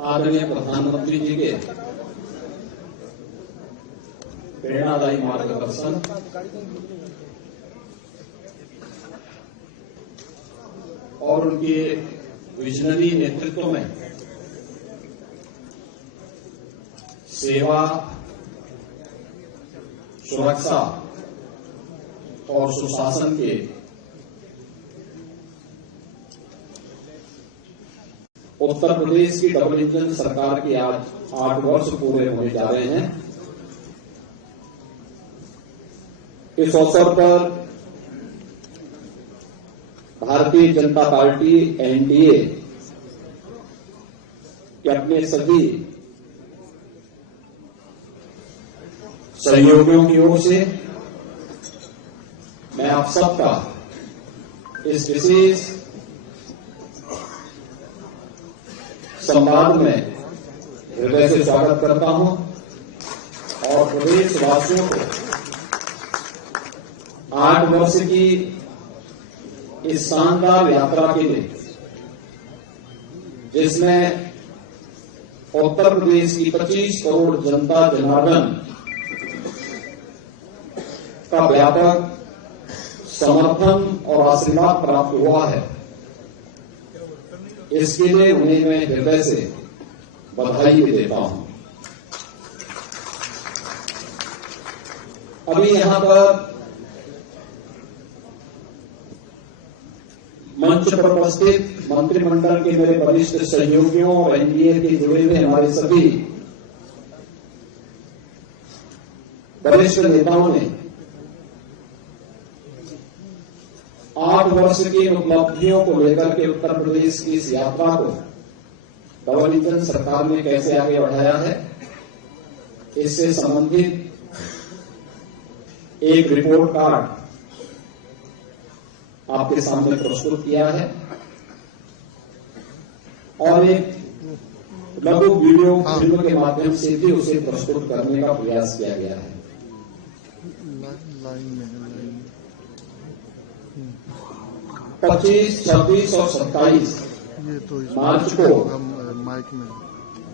आदरणीय प्रधानमंत्री जी के प्रेरणादायी मार्गदर्शन और उनके विजनरी नेतृत्व में सेवा, सुरक्षा और सुशासन के उत्तर प्रदेश की डबल इंजन सरकार के आज 8 वर्ष पूरे होने जा रहे हैं। इस अवसर पर भारतीय जनता पार्टी एनडीए के अपने सभी सहयोगियों की ओर से मैं आप सबका इस विशेष संवाद में हृदय से स्वागत करता हूं और प्रदेशवासियों को 8 वर्ष की इस शानदार यात्रा के लिए, जिसमें उत्तर प्रदेश की 25 करोड़ जनता जनार्दन का व्यापक समर्थन और आशीर्वाद प्राप्त हुआ है, इसके लिए उन्हें मैं हृदय से बधाई भी देता हूं। अभी यहां पर मंच पर उपस्थित मंत्रिमंडल के मेरे वरिष्ठ सहयोगियों और एनडीए के जुड़े हुए हमारे सभी वरिष्ठ नेताओं ने 8 वर्ष की उपलब्धियों को लेकर के उत्तर प्रदेश की इस यात्रा को डबल इंजन सरकार ने कैसे आगे बढ़ाया है, इससे संबंधित एक रिपोर्ट कार्ड आपके सामने प्रस्तुत किया है और एक लघु वीडियो फिल्म के माध्यम से भी उसे प्रस्तुत करने का प्रयास किया गया है। 25, 26 और 27 मार्च को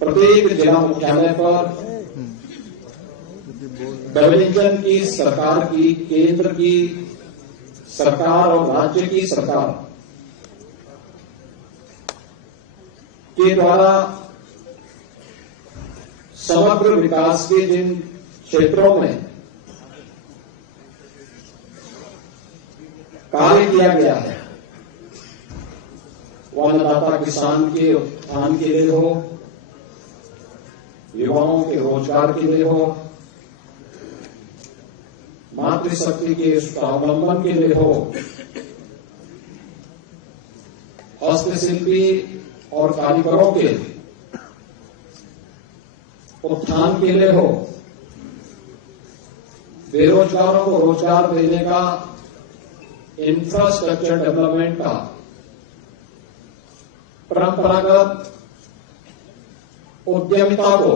प्रत्येक जिला मुख्यालय पर डबल इंजन की सरकार की, केंद्र की सरकार और राज्य की सरकार के द्वारा समग्र विकास के जिन क्षेत्रों में कार्य किया गया है, वो अन्नदाता किसान के उत्थान के लिए हो, युवाओं के रोजगार के लिए हो, मातृशक्ति के स्वावलंबन के लिए हो, हस्तशिल्पी और कारीगरों के उत्थान के लिए हो, बेरोजगारों को रोजगार देने का, इंफ्रास्ट्रक्चर डेवलपमेंट का, परंपरागत उद्यमिता को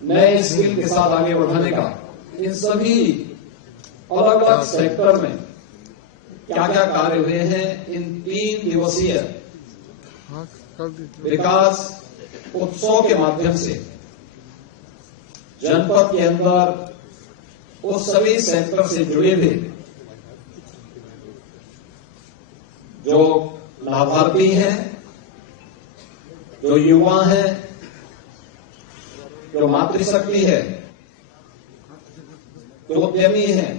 नए स्किल के साथ आगे बढ़ाने का, इन सभी अलग अलग सेक्टर में क्या क्या कार्य हुए हैं, इन 3 दिवसीय विकास उत्सव के माध्यम से जनपद के अंदर उस सभी सेक्टर से जुड़े हुए जो लाभार्थी हैं, जो युवा हैं, जो मातृशक्ति है, जो उद्यमी हैं,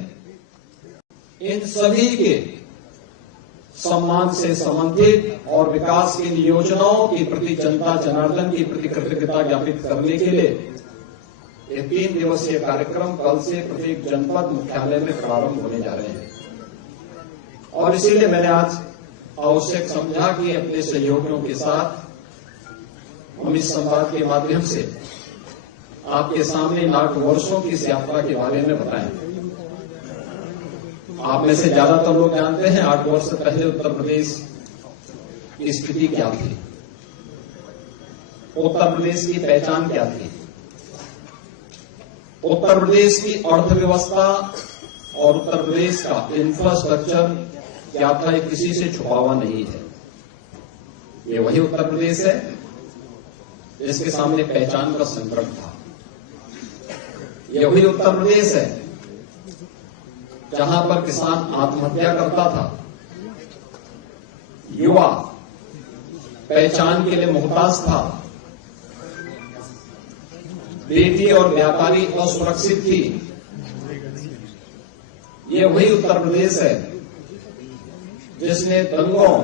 इन सभी के सम्मान से संबंधित और विकास की योजनाओं के प्रति जनता जनार्दन की प्रति कृतज्ञता ज्ञापित करने के लिए ये 3 दिवसीय कार्यक्रम कल से प्रत्येक जनपद मुख्यालय में प्रारंभ होने जा रहे हैं और इसीलिए मैंने आज आवश्यक समझा कि अपने सहयोगियों के साथ हम इस संवाद के माध्यम से आपके सामने 8 वर्षों की इस यात्रा के बारे में बताएं। आप में से ज्यादातर लोग जानते हैं 8 वर्ष पहले उत्तर प्रदेश की स्थिति क्या थी, उत्तर प्रदेश की पहचान क्या थी, उत्तर प्रदेश की अर्थव्यवस्था और उत्तर प्रदेश का इंफ्रास्ट्रक्चर क्या था, किसी से छुपावा नहीं है। ये वही उत्तर प्रदेश है जिसके सामने पहचान का संकट था। ये वही उत्तर प्रदेश है जहां पर किसान आत्महत्या करता था, युवा पहचान के लिए मुहताज था, बेटी और व्यापारी असुरक्षित थी। ये वही उत्तर प्रदेश है जिसने दंगों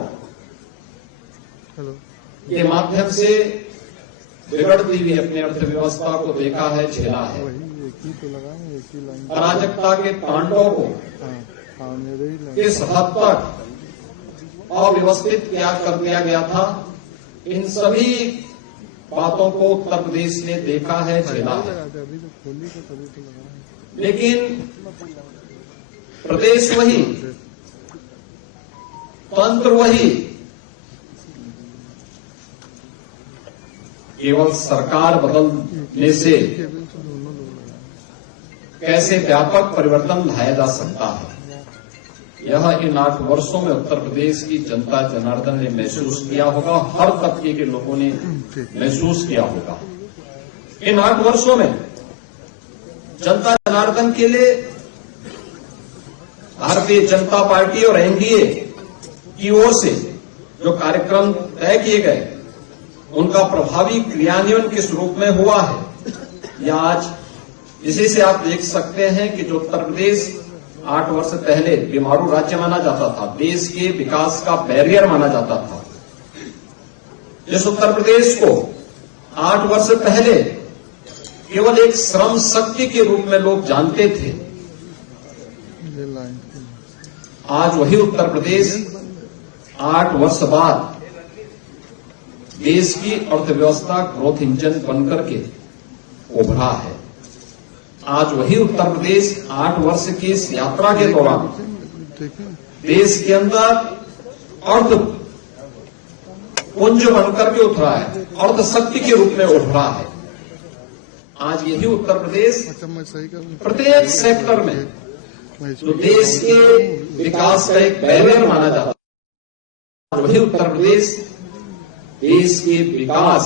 के माध्यम से बिगड़ती हुई अपनी अर्थव्यवस्था को देखा है, झेला है। अराजकता के तांडव को किस हद तक अव्यवस्थित क्या कर दिया गया था, इन सभी बातों को उत्तर प्रदेश ने देखा है, झेला है। लेकिन प्रदेश वही, तंत्र वही, केवल सरकार बदलने से कैसे व्यापक परिवर्तन लाया जा सकता है, यह इन 8 वर्षों में उत्तर प्रदेश की जनता जनार्दन ने महसूस किया होगा, हर तबके के लोगों ने महसूस किया होगा। इन 8 वर्षों में जनता जनार्दन के लिए भारतीय जनता पार्टी और एनडीए की ओर से जो कार्यक्रम तय किए गए, उनका प्रभावी क्रियान्वयन किस रूप में हुआ है, या आज इसी से आप देख सकते हैं कि जो उत्तर प्रदेश 8 वर्ष पहले बीमारू राज्य माना जाता था, देश के विकास का बैरियर माना जाता था, जिस उत्तर प्रदेश को 8 वर्ष पहले केवल एक श्रम शक्ति के रूप में लोग जानते थे, आज वही उत्तर प्रदेश 8 वर्ष बाद देश की अर्थव्यवस्था ग्रोथ इंजन बनकर के उभरा है। आज वही उत्तर प्रदेश 8 वर्ष की इस यात्रा के दौरान देश के अंदर अर्थ पुंज बनकर के उतरा है, अर्थ शक्ति के रूप में उभरा है। आज यही उत्तर प्रदेश प्रत्येक सेक्टर में जो देश के विकास का एक बैरियर माना जाता है, वही उत्तर प्रदेश देश के विकास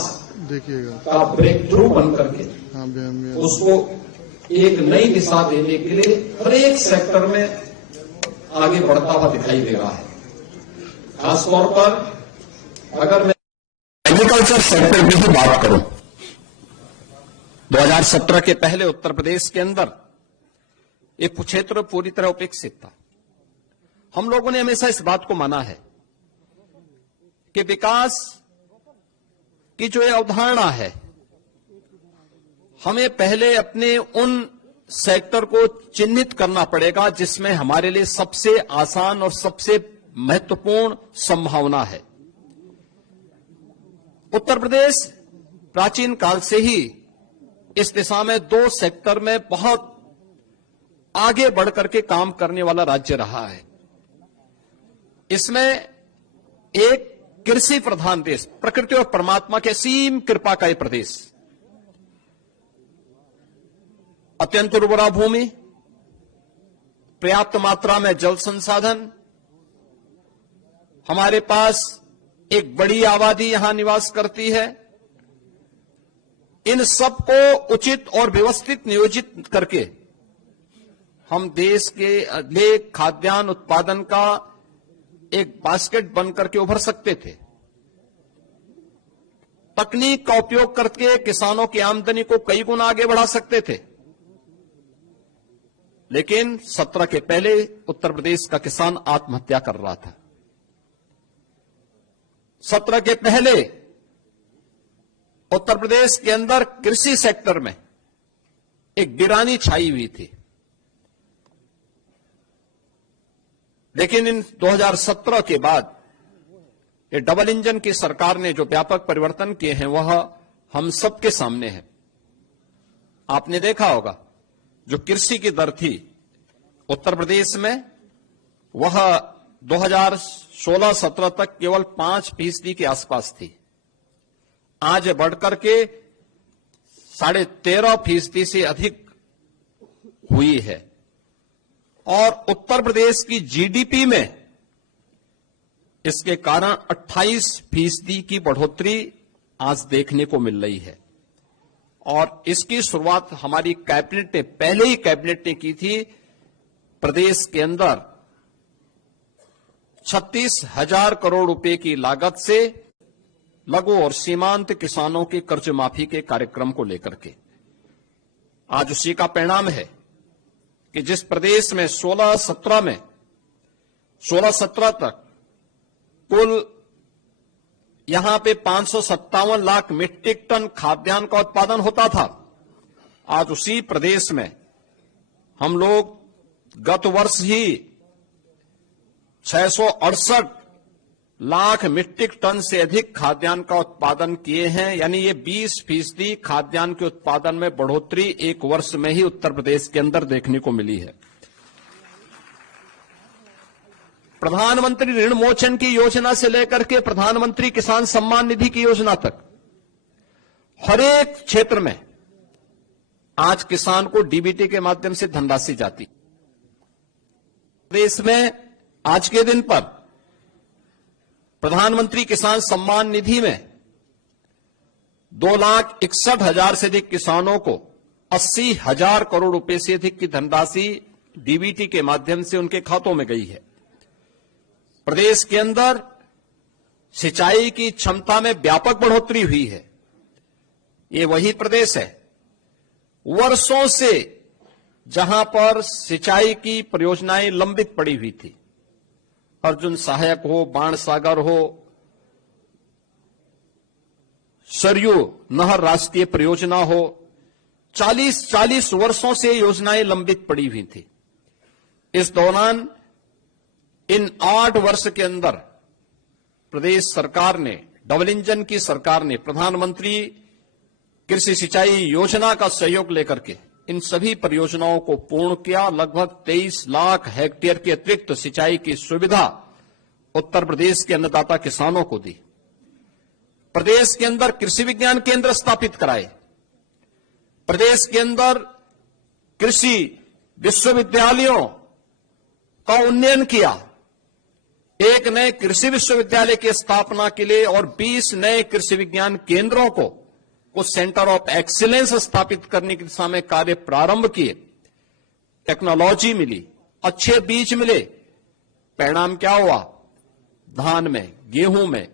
का ब्रेक थ्रू बनकर के उसको एक नई दिशा देने के लिए हर एक सेक्टर में आगे बढ़ता हुआ दिखाई दे रहा है। खासतौर पर अगर मैं एग्रीकल्चर सेक्टर की बात करूं, 2017 के पहले उत्तर प्रदेश के अंदर एक क्षेत्र पूरी तरह उपेक्षित था। हम लोगों ने हमेशा इस बात को माना है कि विकास की जो अवधारणा है, हमें पहले अपने उन सेक्टर को चिन्हित करना पड़ेगा जिसमें हमारे लिए सबसे आसान और सबसे महत्वपूर्ण संभावना है। उत्तर प्रदेश प्राचीन काल से ही इस दिशा में 2 सेक्टर में बहुत आगे बढ़कर के काम करने वाला राज्य रहा है। इसमें एक कृषि प्रधान देश, प्रकृति और परमात्मा के असीम कृपा का यह प्रदेश, अत्यंत उर्वरा भूमि, पर्याप्त मात्रा में जल संसाधन, हमारे पास एक बड़ी आबादी यहां निवास करती है। इन सबको उचित और व्यवस्थित नियोजित करके हम देश के लिए खाद्यान्न उत्पादन का एक बास्केट बनकर के उभर सकते थे। तकनीक का उपयोग करके किसानों की आमदनी को कई गुना आगे बढ़ा सकते थे। लेकिन 17 के पहले उत्तर प्रदेश का किसान आत्महत्या कर रहा था। 17 के पहले उत्तर प्रदेश के अंदर कृषि सेक्टर में एक वीरानी छाई हुई थी। लेकिन इन 2017 के बाद ये डबल इंजन की सरकार ने जो व्यापक परिवर्तन किए हैं वह हम सबके सामने है। आपने देखा होगा जो कृषि की दर थी उत्तर प्रदेश में, वह 2016-17 तक केवल 5% के आसपास थी। आज बढ़कर के 13.5% से अधिक हुई है। और उत्तर प्रदेश की जीडीपी में इसके कारण 28% की बढ़ोतरी आज देखने को मिल रही है। और इसकी शुरुआत हमारी कैबिनेट ने, पहले ही कैबिनेट ने की थी। प्रदेश के अंदर 36,000 करोड़ रुपए की लागत से लघु और सीमांत किसानों की कर्ज माफी के कार्यक्रम को लेकर के आज उसी का परिणाम है कि जिस प्रदेश में 16-17 तक कुल यहां पे 557 लाख मीट्रिक टन खाद्यान्न का उत्पादन होता था, आज उसी प्रदेश में हम लोग गत वर्ष ही 668 लाख मीट्रिक टन से अधिक खाद्यान्न का उत्पादन किए हैं। यानी ये 20% खाद्यान्न के उत्पादन में बढ़ोतरी एक वर्ष में ही उत्तर प्रदेश के अंदर देखने को मिली है। प्रधानमंत्री ऋण मोचन की योजना से लेकर के प्रधानमंत्री किसान सम्मान निधि की योजना तक हर एक क्षेत्र में आज किसान को डीबीटी के माध्यम से धनराशि जाती। देश में आज के दिन पर प्रधानमंत्री किसान सम्मान निधि में 2,61,000 से अधिक किसानों को 80,000 करोड़ रुपए से अधिक की धनराशि डीबीटी के माध्यम से उनके खातों में गई है। प्रदेश के अंदर सिंचाई की क्षमता में व्यापक बढ़ोतरी हुई है। ये वही प्रदेश है वर्षों से जहां पर सिंचाई की परियोजनाएं लंबित पड़ी हुई थी। अर्जुन सहायक हो, बाणसागर हो, सरयू नहर राष्ट्रीय परियोजना हो, 40 वर्षों से योजनाएं लंबित पड़ी हुई थी। इस दौरान इन 8 वर्ष के अंदर प्रदेश सरकार ने, डबल इंजन की सरकार ने प्रधानमंत्री कृषि सिंचाई योजना का सहयोग लेकर के इन सभी परियोजनाओं को पूर्ण किया। लगभग 23 लाख हेक्टेयर की अतिरिक्त सिंचाई की सुविधा उत्तर प्रदेश के अन्नदाता किसानों को दी। प्रदेश के अंदर कृषि विज्ञान केंद्र स्थापित कराए। प्रदेश के अंदर कृषि विश्वविद्यालयों का उन्नयन किया। एक नए कृषि विश्वविद्यालय की स्थापना के लिए और 20 नए कृषि विज्ञान केंद्रों को कुछ सेंटर ऑफ एक्सीलेंस स्थापित करने की दिशा में कार्य प्रारंभ किए। टेक्नोलॉजी मिली, अच्छे बीज मिले। परिणाम क्या हुआ? धान में, गेहूं में,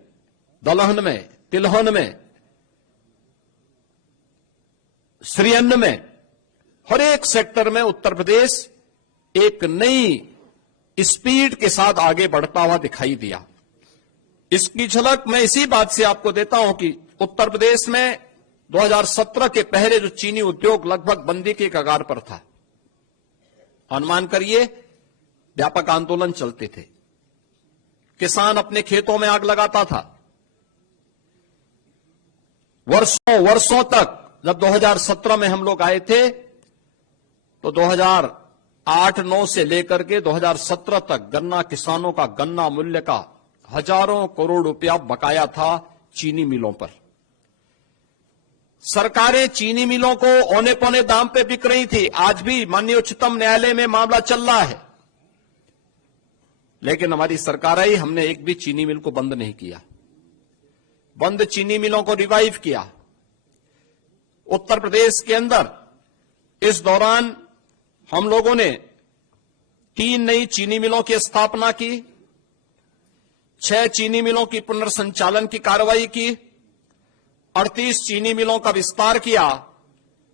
दलहन में, तिलहन में, श्रीअन्न में, हर एक सेक्टर में उत्तर प्रदेश एक नई स्पीड के साथ आगे बढ़ता हुआ दिखाई दिया। इसकी झलक मैं इसी बात से आपको देता हूं कि उत्तर प्रदेश में 2017 के पहले जो चीनी उद्योग लगभग बंदी के कगार पर था, अनुमान करिए व्यापक आंदोलन चलते थे, किसान अपने खेतों में आग लगाता था। वर्षों तक जब 2017 में हम लोग आए थे तो 2008-9 से लेकर के 2017 तक गन्ना किसानों का गन्ना मूल्य का हजारों करोड़ रुपया बकाया था चीनी मिलों पर। सरकारें चीनी मिलों को औने पौने दाम पे बिक रही थी। आज भी माननीय उच्चतम न्यायालय में मामला चल रहा है, लेकिन हमारी सरकार आई, हमने एक भी चीनी मिल को बंद नहीं किया। बंद चीनी मिलों को रिवाइव किया। उत्तर प्रदेश के अंदर इस दौरान हम लोगों ने 3 नई चीनी मिलों की स्थापना की, 6 चीनी मिलों की पुनर्संचालन की कार्रवाई की, 38 चीनी मिलों का विस्तार किया